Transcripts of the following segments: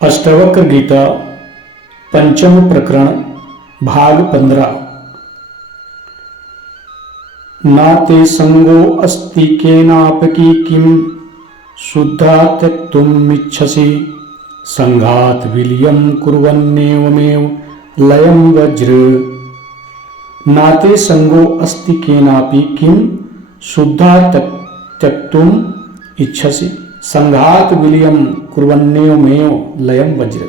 अष्टावक्र गीता पंचम प्रकरण भाग 15। नाते संगो अस्ति केनापि किम शुद्धा त्यक्तुमिच्छसि संघात विलियम कुर्वन्नेवमेव लयम वज्र। नाते संगो अस्ति केनापि किम शुद्धा त्यक्तुम इच्छसि संघात विलियम कुर्वन्नेवमेव लयम वज्र।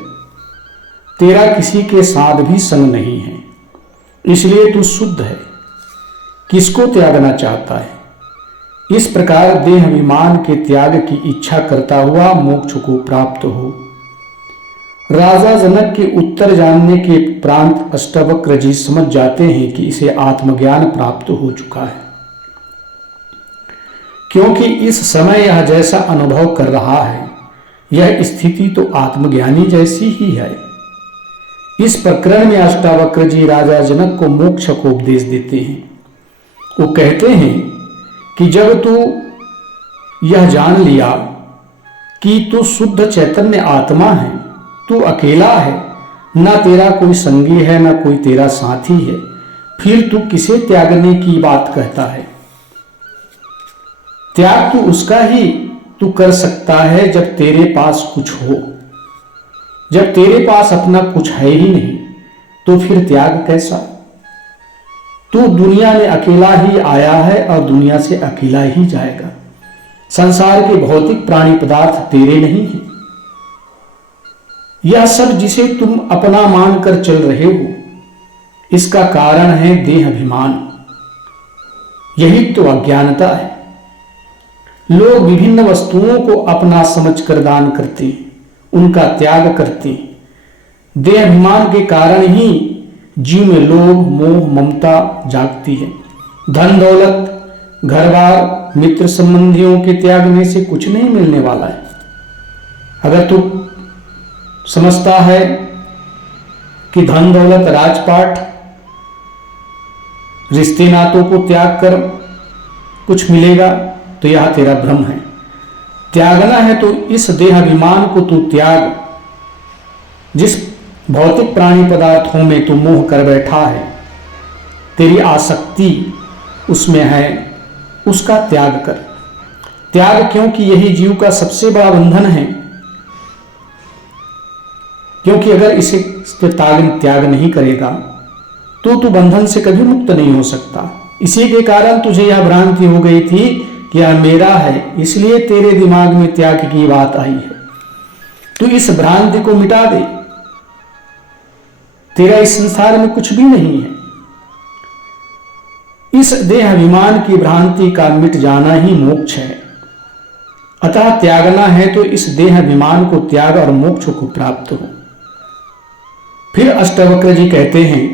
तेरा किसी के साथ भी संग नहीं है, इसलिए तू शुद्ध है, किसको त्यागना चाहता है। इस प्रकार देह अभिमान के त्याग की इच्छा करता हुआ मोक्ष को प्राप्त हो। राजा जनक के उत्तर जानने के उपरांत अष्टावक्र जी समझ जाते हैं कि इसे आत्मज्ञान प्राप्त हो चुका है, क्योंकि इस समय यह जैसा अनुभव कर रहा है यह स्थिति तो आत्मज्ञानी जैसी ही है। इस प्रकरण में अष्टावक्र जी राजा जनक को मोक्ष को उपदेश देते हैं। वो कहते हैं कि जब तू यह जान लिया कि तू शुद्ध चैतन्य आत्मा है, तू अकेला है, ना तेरा कोई संगी है ना कोई तेरा साथी है, फिर तू किसे त्यागने की बात कहता है। त्याग तू उसका ही तू कर सकता है जब तेरे पास कुछ हो। जब तेरे पास अपना कुछ है ही नहीं तो फिर त्याग कैसा। तू दुनिया में अकेला ही आया है और दुनिया से अकेला ही जाएगा। संसार के भौतिक प्राणी पदार्थ तेरे नहीं हैं। यह सब जिसे तुम अपना मानकर चल रहे हो, इसका कारण है देह अभिमान। यही तो अज्ञानता है। लोग विभिन्न वस्तुओं को अपना समझकर दान करते हैं, उनका त्याग करते हैं। देह अभिमान के कारण ही जीव में लोभ मोह ममता जागती है। धन दौलत घर बार मित्र संबंधियों के त्यागने से कुछ नहीं मिलने वाला है। अगर तू समझता है कि धन दौलत राजपाट रिश्ते नातों को त्याग कर कुछ मिलेगा तो यह तेरा भ्रम है। त्यागना है तो इस देह अभिमान को तू त्याग। जिस भौतिक प्राणी पदार्थों में तू मोह कर बैठा है, तेरी आसक्ति उसमें है, उसका त्याग कर। त्याग क्योंकि यही जीव का सबसे बड़ा बंधन है, क्योंकि अगर इसे त्याग नहीं करेगा तो तू बंधन से कभी मुक्त नहीं हो सकता। इसी के कारण तुझे यह भ्रांति हो गई थी कि यह मेरा है, इसलिए तेरे दिमाग में त्याग की बात आई है। तू इस भ्रांति को मिटा दे। तेरा इस संसार में कुछ भी नहीं है। इस देह अभिमान की भ्रांति का मिट जाना ही मोक्ष है। अतः त्यागना है तो इस देह अभिमान को त्याग और मोक्ष को प्राप्त हो। फिर अष्टावक्र जी कहते हैं,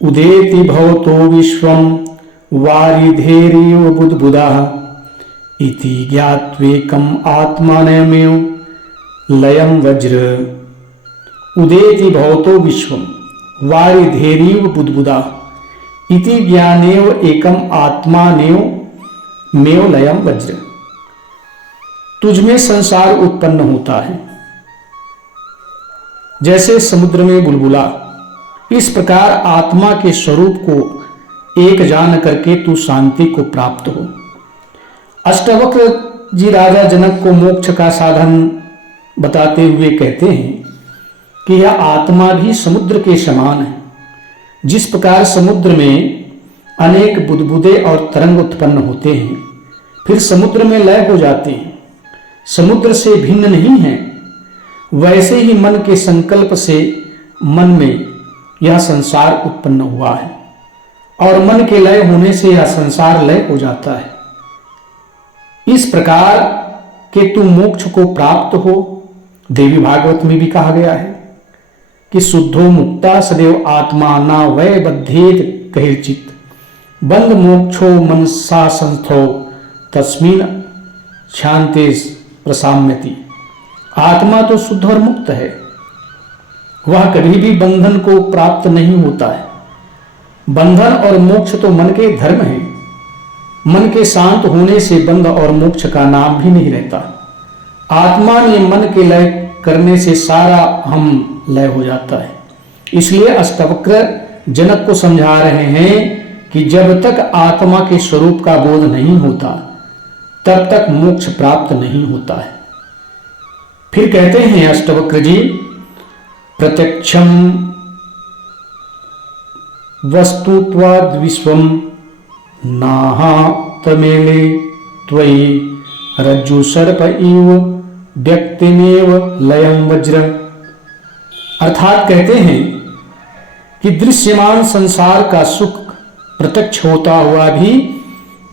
उदेति भवतो विश्वम वारिधेरिव बुद्बुदा इति ज्ञात्वेकम आत्मानमेव लयम वज्र। उदेति भवतो विश्वम वारिधेरिव बुद्बुदा इति ज्ञानेव एकम आत्मानेव मेव लयम वज्र। तुझमें संसार उत्पन्न होता है जैसे समुद्र में बुलबुला। इस प्रकार आत्मा के स्वरूप को एक जान करके तू शांति को प्राप्त हो। अष्टावक्र जी राजा जनक को मोक्ष का साधन बताते हुए कहते हैं कि यह आत्मा भी समुद्र के समान है। जिस प्रकार समुद्र में अनेक बुदबुदे और तरंग उत्पन्न होते हैं, फिर समुद्र में लय हो जाते हैं, समुद्र से भिन्न नहीं है, वैसे ही मन के संकल्प से मन में यह संसार उत्पन्न हुआ है और मन के लय होने से यह संसार लय हो जाता है। इस प्रकार के तू मोक्ष को प्राप्त हो। देवी भागवत में भी कहा गया है कि शुद्धो मुक्ता सदैव आत्मा ना वै बद्धेत कैर्चित् बंद मोक्षो मनसा संस्थो तस्मिन् शांते प्रसाम्यति। आत्मा तो शुद्ध और मुक्त है, वह कभी भी बंधन को प्राप्त नहीं होता है। बंधन और मोक्ष तो मन के धर्म है। मन के शांत होने से बंध और मोक्ष का नाम भी नहीं रहता। आत्मा में मन के लय करने से सारा हम लय हो जाता है। इसलिए अष्टावक्र जनक को समझा रहे हैं कि जब तक आत्मा के स्वरूप का बोध नहीं होता तब तक मोक्ष प्राप्त नहीं होता है। फिर कहते हैं अष्टावक्र जी, प्रत्यक्षम वस्तुत्वाद् विश्वम नाहा तमेले त्वयि रज्जु सर्प इव व्यक्तिमेव लयम वज्र। अर्थात कहते हैं कि दृश्यमान संसार का सुख प्रत्यक्ष होता हुआ भी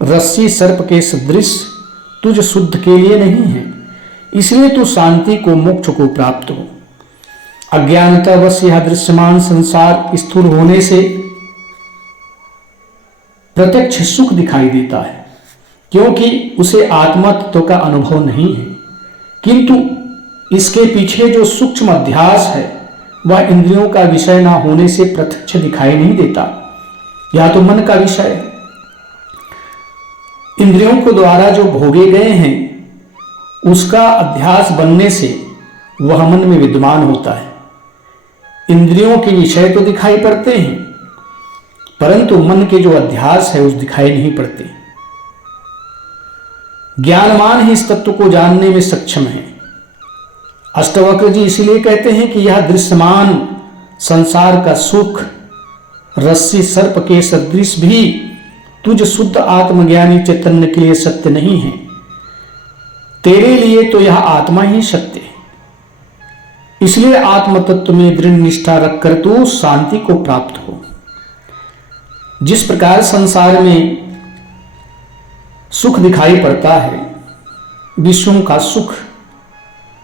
रस्सी सर्प के सदृश तुझ शुद्ध के लिए नहीं है, इसलिए तू शांति को मोक्ष को प्राप्त हो। अज्ञानतावश यह दृश्यमान संसार स्थूल होने से प्रत्यक्ष सुख दिखाई देता है, क्योंकि उसे आत्मा तत्व का अनुभव नहीं है, किंतु इसके पीछे जो सूक्ष्म अध्यास है वह इंद्रियों का विषय ना होने से प्रत्यक्ष दिखाई नहीं देता। या तो मन का विषय है, इंद्रियों के द्वारा जो भोगे गए हैं उसका अध्यास बनने से वह मन में विद्यमान होता है। इंद्रियों के विषय तो दिखाई पड़ते हैं परंतु मन के जो अध्यास है उस दिखाई नहीं पड़ते। ज्ञानवान ही इस तत्व को जानने में सक्षम है। अष्टावक्र जी इसीलिए कहते हैं कि यह दृश्यमान संसार का सुख रस्सी सर्प के सदृश भी तुझ शुद्ध आत्मज्ञानी चैतन्य के लिए सत्य नहीं है। तेरे लिए तो यह आत्मा ही सत्य है। इसलिए आत्म तत्व में दृढ़ निष्ठा रखकर तू शांति को प्राप्त हो। जिस प्रकार संसार में सुख दिखाई पड़ता है, विश्वों का सुख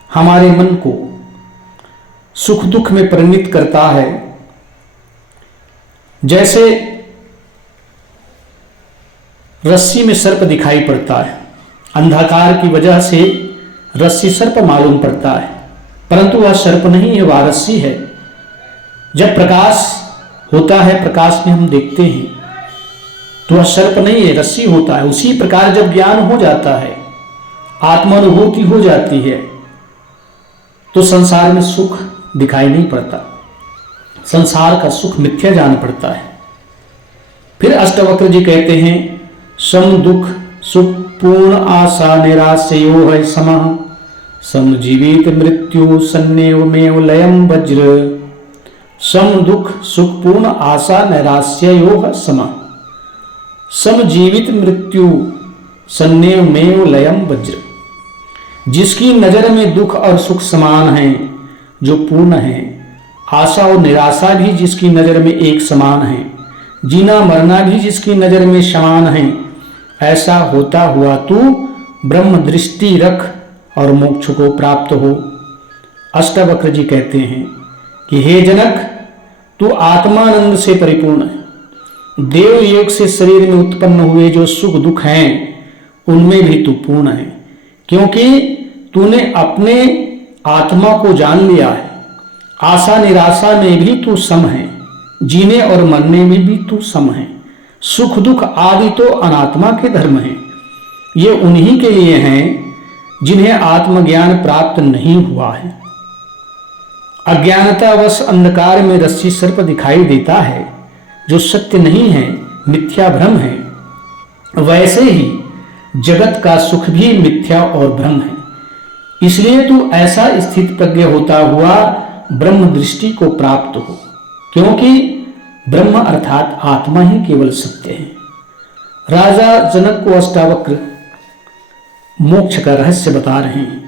हमारे मन को सुख दुख में परिणित करता है। जैसे रस्सी में सर्प दिखाई पड़ता है, अंधकार की वजह से रस्सी सर्प मालूम पड़ता है, परंतु वह सर्प नहीं है, वह रस्सी है। जब प्रकाश होता है, प्रकाश में हम देखते हैं तो वह सर्प नहीं है, रस्सी होता है। उसी प्रकार जब ज्ञान हो जाता है, आत्मानुभूति हो जाती है, तो संसार में सुख दिखाई नहीं पड़ता, संसार का सुख मिथ्या जान पड़ता है। फिर अष्टावक्र जी कहते हैं, सम दुख सुख पूर्ण आशा निराशयो है समः सम जीवित मृत्यु सन्नेवमेव लयम वज्र। सम दुख सुख पूर्ण आशा नैराश्यो है समः सम जीवित मृत्यु सन्नेवमेव लयम वज्र। जिसकी नजर में दुख और सुख समान हैं, जो पूर्ण है, आशा और निराशा भी जिसकी नजर में एक समान है, जीना मरना भी जिसकी नजर में समान है, ऐसा होता हुआ तू ब्रह्म दृष्टि रख और मोक्ष को प्राप्त हो। अष्टावक्र जी कहते हैं कि हे जनक, तू आत्मानंद से परिपूर्ण है। देव योग से शरीर में उत्पन्न हुए जो सुख दुख हैं उनमें भी तू पूर्ण है, क्योंकि तूने अपने आत्मा को जान लिया है। आशा निराशा में भी तू सम है, जीने और मरने में भी तू सम है। सुख दुख आदि तो अनात्मा के धर्म हैं, ये उन्हीं के लिए हैं जिन्हें आत्मज्ञान प्राप्त नहीं हुआ है। अज्ञानतावश अंधकार में रस्सी सर्प दिखाई देता है, जो सत्य नहीं है, मिथ्या भ्रम है। वैसे ही जगत का सुख भी मिथ्या और भ्रम है। इसलिए तू ऐसा स्थित प्रज्ञ होता हुआ ब्रह्म दृष्टि को प्राप्त हो, क्योंकि ब्रह्म अर्थात आत्मा ही केवल सत्य है। राजा जनक को अष्टावक्र मोक्ष का रहस्य बता रहे हैं।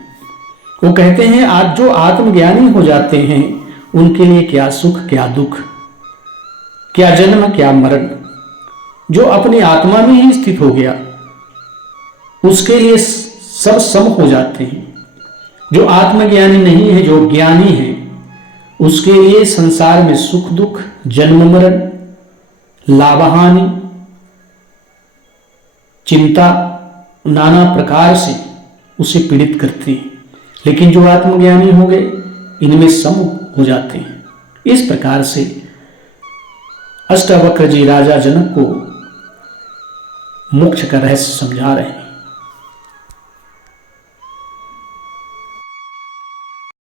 वो कहते हैं, आज जो आत्मज्ञानी हो जाते हैं उनके लिए क्या सुख क्या दुख, क्या जन्म क्या मरण। जो अपनी आत्मा में ही स्थित हो गया उसके लिए सब सम हो जाते हैं। जो आत्मज्ञानी नहीं है, जो ज्ञानी है, उसके लिए संसार में सुख दुख, जन्म मरण, लाभ हानि, चिंता नाना प्रकार से उसे पीड़ित करते हैं। लेकिन जो आत्मज्ञानी हो गए इनमें सम हो जाते हैं। इस प्रकार से अष्टावक्र जी राजा जनक को मोक्ष का रहस्य समझा रहे हैं।